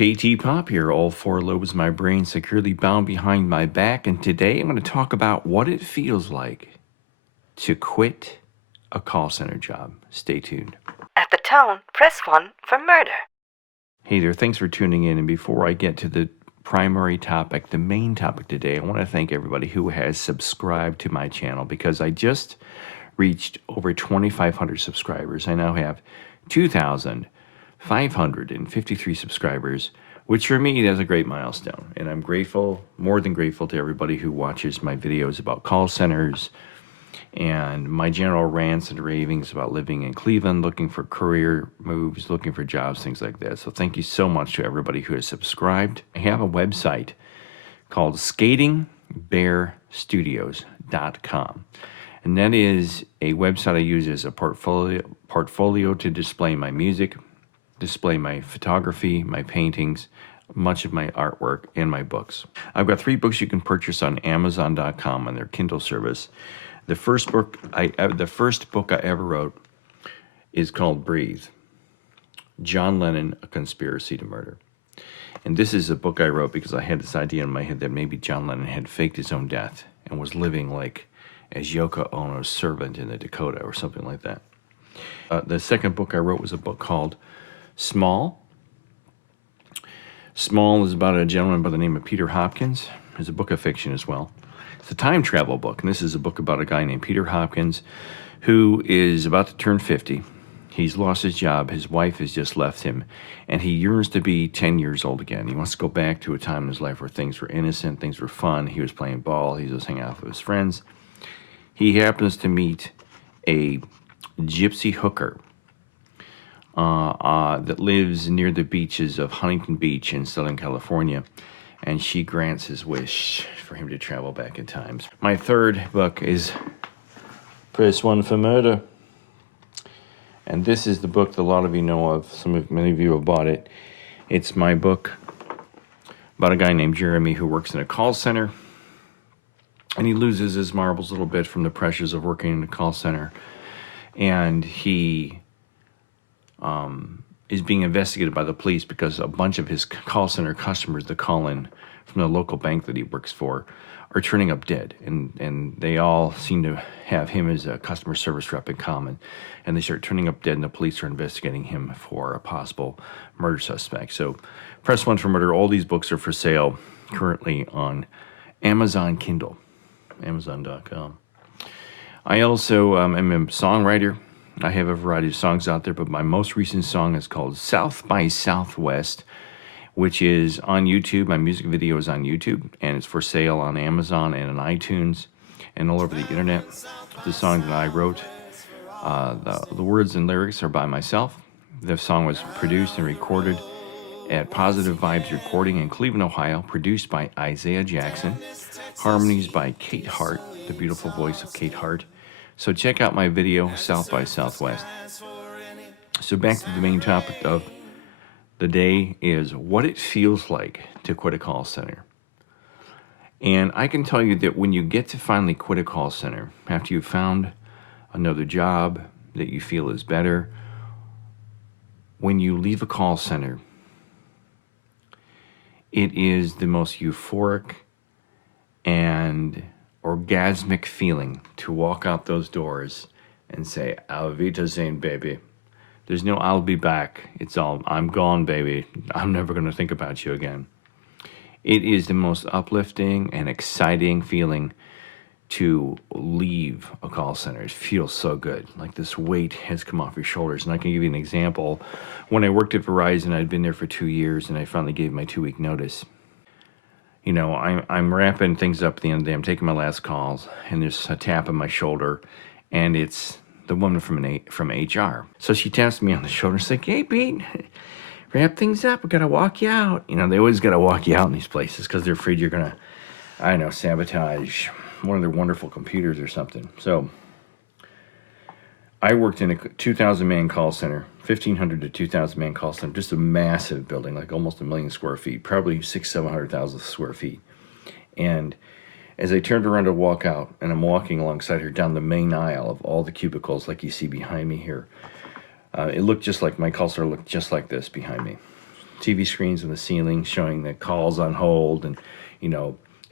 PT Pop here, all four lobes of my brain securely bound behind my back, and today I'm going to talk about what it feels like to quit a call center job. Stay tuned. At the tone, press 1 for murder. Hey there, thanks for tuning in, and before I get to the primary topic, the main topic today, I want to thank everybody who has subscribed to my channel because I just reached over 2,500 subscribers. I now have 2,553 subscribers, which for me is a great milestone. And I'm grateful, more than grateful, to everybody who watches my videos about call centers and my general rants and ravings about living in Cleveland, looking for career moves, looking for jobs, things like that. So thank you so much to everybody who has subscribed. I have a website called skatingbearstudios.com. And that is a website I use as a portfolio to display my music, display my photography, my paintings, much of my artwork, and my books. I've got 3 books you can purchase on Amazon.com on their Kindle service. The first book I ever wrote is called Breathe, John Lennon, A Conspiracy to Murder. And this is a book I wrote because I had this idea in my head that maybe John Lennon had faked his own death and was living like as Yoko Ono's servant in the Dakota or something like that. The second book I wrote was a book called Small. Small is about a gentleman by the name of Peter Hopkins. It's a book of fiction as well. It's a time travel book, and this is a book about a guy named Peter Hopkins who is about to turn 50. He's lost his job. His wife has just left him, and he yearns to be 10 years old again. He wants to go back to a time in his life where things were innocent, things were fun. He was playing ball. He was hanging out with his friends. He happens to meet a gypsy hooker that lives near the beaches of Huntington Beach in Southern California, and she grants his wish for him to travel back in time. My third book is Press 1 for Murder, and this is the book that a lot of you know of. Many of you have bought it. It's my book about a guy named Jeremy who works in a call center, and he loses his marbles a little bit from the pressures of working in a call center, and he is being investigated by the police because a bunch of his call center customers that call in from the local bank that he works for are turning up dead, and they all seem to have him as a customer service rep in common, and they start turning up dead, and the police are investigating him for a possible murder suspect. So Press 1 for Murder, all these books are for sale currently on Amazon Kindle, Amazon.com. I also am a songwriter. I have a variety of songs out there, but my most recent song is called South by Southwest, which is on YouTube. My music video is on YouTube, and it's for sale on Amazon and on iTunes and all over the internet. It's a song that I wrote. The words and lyrics are by myself. The song was produced and recorded at Positive Vibes Recording in Cleveland, Ohio, produced by Isaiah Jackson. Harmonies by Kate Hart, the beautiful voice of Kate Hart. So check out my video, South by Southwest. So back to the main topic of the day is what it feels like to quit a call center. And I can tell you that when you get to finally quit a call center, after you've found another job that you feel is better, when you leave a call center, it is the most euphoric and orgasmic feeling to walk out those doors and say, Auf Wiedersehen, baby. There's no I'll be back. It's all, I'm gone, baby. I'm never going to think about you again. It is the most uplifting and exciting feeling to leave a call center. It feels so good. Like this weight has come off your shoulders. And I can give you an example. When I worked at Verizon, I'd been there for 2 years, and I finally gave my 2-week notice. You know, I'm wrapping things up at the end of the day. I'm taking my last calls, and there's a tap on my shoulder, and it's the woman from HR. So she taps me on the shoulder and says, like, hey, Pete, wrap things up. We got to walk you out. You know, they always got to walk you out in these places because they're afraid you're going to, I don't know, sabotage one of their wonderful computers or something. So I worked in a 2,000-man call center, 1,500 to 2,000-man call center, just a massive building, like almost 1 million square feet, probably 600,000-700,000 square feet. And as I turned around to walk out, and I'm walking alongside her down the main aisle of all the cubicles like you see behind me here, it looked just like, my call center looked just like this behind me. TV screens on the ceiling showing the calls on hold and,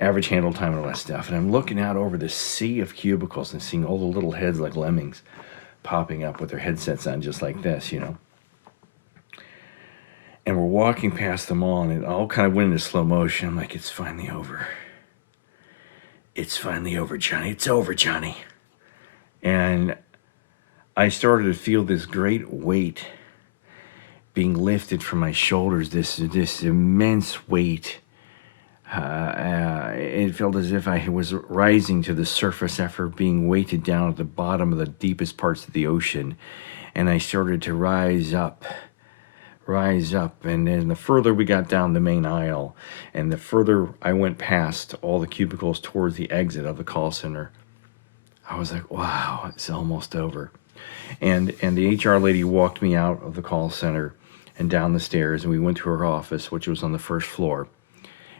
average handle time and all that stuff. And I'm looking out over this sea of cubicles and seeing all the little heads like lemmings popping up with their headsets on just like this, And we're walking past them all, and it all kind of went into slow motion. I'm like, it's finally over. It's finally over, Johnny. It's over, Johnny. And I started to feel this great weight being lifted from my shoulders, this immense weight. It felt as if I was rising to the surface after being weighted down at the bottom of the deepest parts of the ocean. And I started to rise up. And then the further we got down the main aisle, and the further I went past all the cubicles towards the exit of the call center, I was like, wow, it's almost over. And the HR lady walked me out of the call center and down the stairs, and we went to her office, which was on the first floor.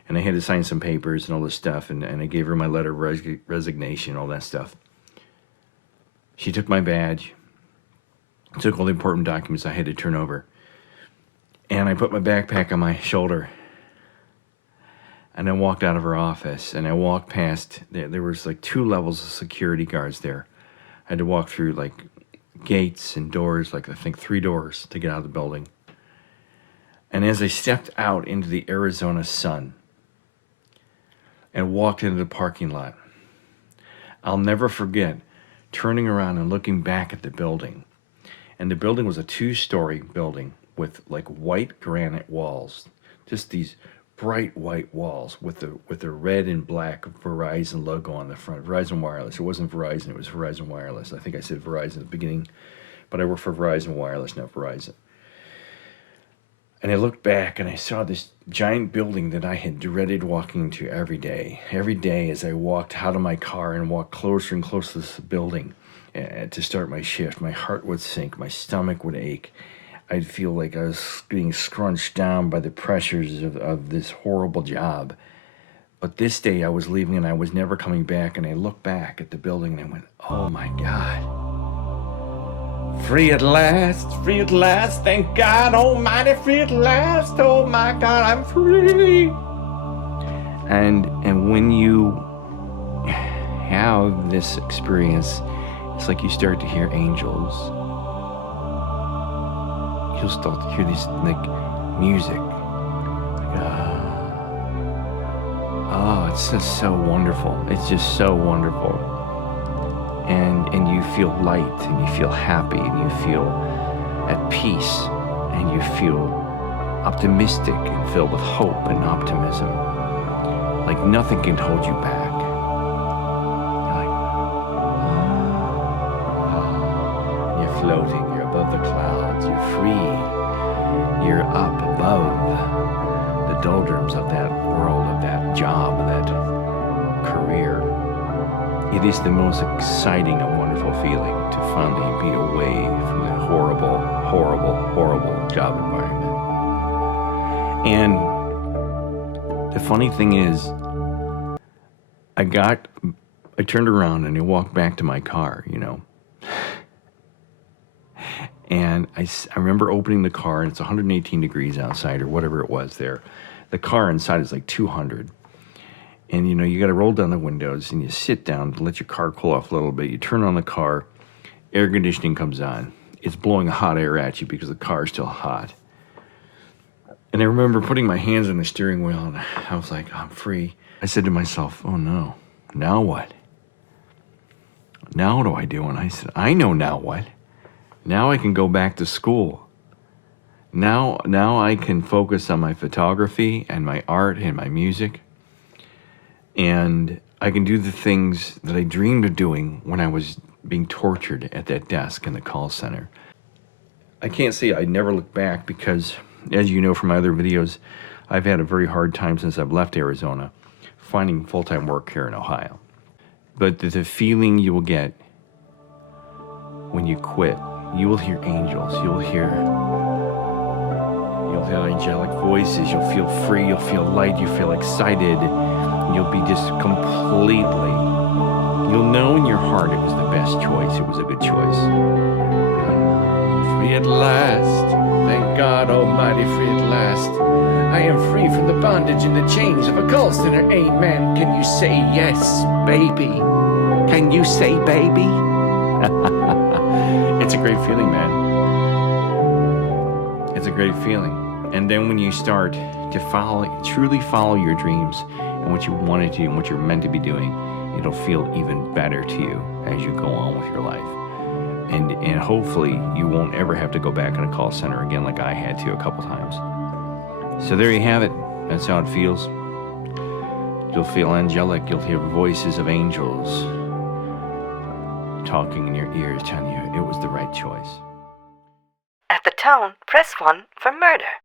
And I had to sign some papers and all this stuff, and I gave her my letter of resignation, all that stuff. She took my badge, took all the important documents I had to turn over, and I put my backpack on my shoulder, and I walked out of her office, and I walked past, there was like 2 levels of security guards there. I had to walk through like gates and doors, like I think 3 doors to get out of the building. And as I stepped out into the Arizona sun and walked into the parking lot, I'll never forget turning around and looking back at the building. And the building was a 2-story building with like white granite walls, just these bright white walls with the red and black Verizon logo on the front. Verizon Wireless. It wasn't Verizon, it was Verizon Wireless. I think I said Verizon at the beginning, but I work for Verizon Wireless, not Verizon. And I looked back and I saw this giant building that I had dreaded walking into every day. Every day as I walked out of my car and walked closer and closer to this building to start my shift, my heart would sink, my stomach would ache. I'd feel like I was getting scrunched down by the pressures of this horrible job. But this day I was leaving and I was never coming back, and I looked back at the building and I went, oh my God. Free at last, thank God Almighty, free at last, oh my God, I'm free. And when you have this experience, it's like you start to hear angels. You'll start to hear this like music. Oh, it's just so wonderful. It's just so wonderful. And you feel light, and you feel happy, and you feel at peace, and you feel optimistic and filled with hope and optimism. Like nothing can hold you back. You're floating, you're above the clouds, you're free, you're up above the doldrums of that world, of that job, that career. It is the most exciting and wonderful feeling to finally be away from that horrible, horrible, horrible job environment. And the funny thing is, I turned around and I walked back to my car, And I remember opening the car, and it's 118 degrees outside or whatever it was there. The car inside is like 200. And, you got to roll down the windows and you sit down to let your car cool off a little bit. You turn on the car, air conditioning comes on. It's blowing hot air at you because the car is still hot. And I remember putting my hands on the steering wheel, and I was like, I'm free. I said to myself, oh no, now what? Now what do I do? And I said, I know now what. Now I can go back to school. Now I can focus on my photography and my art and my music. And I can do the things that I dreamed of doing when I was being tortured at that desk in the call center. I can't say I never look back because, as you know from my other videos, I've had a very hard time since I've left Arizona finding full-time work here in Ohio. But the feeling you will get when you quit, you will hear angels, you'll hear angelic voices, you'll feel free, you'll feel light, you feel excited. You'll be just completely, you'll know in your heart it was the best choice, it was a good choice. Free at last, Thank God Almighty, free at last. I am free from the bondage and the chains of a call center. Amen. Can you say yes, baby? Can you say baby? It's a great feeling, man. It's a great feeling. And then when you start to truly follow your dreams and what you want to do and what you're meant to be doing, it'll feel even better to you as you go on with your life. And hopefully you won't ever have to go back in a call center again like I had to a couple times. So there you have it. That's how it feels. You'll feel angelic. You'll hear voices of angels talking in your ears telling you it was the right choice. At the tone, press 1 for murder.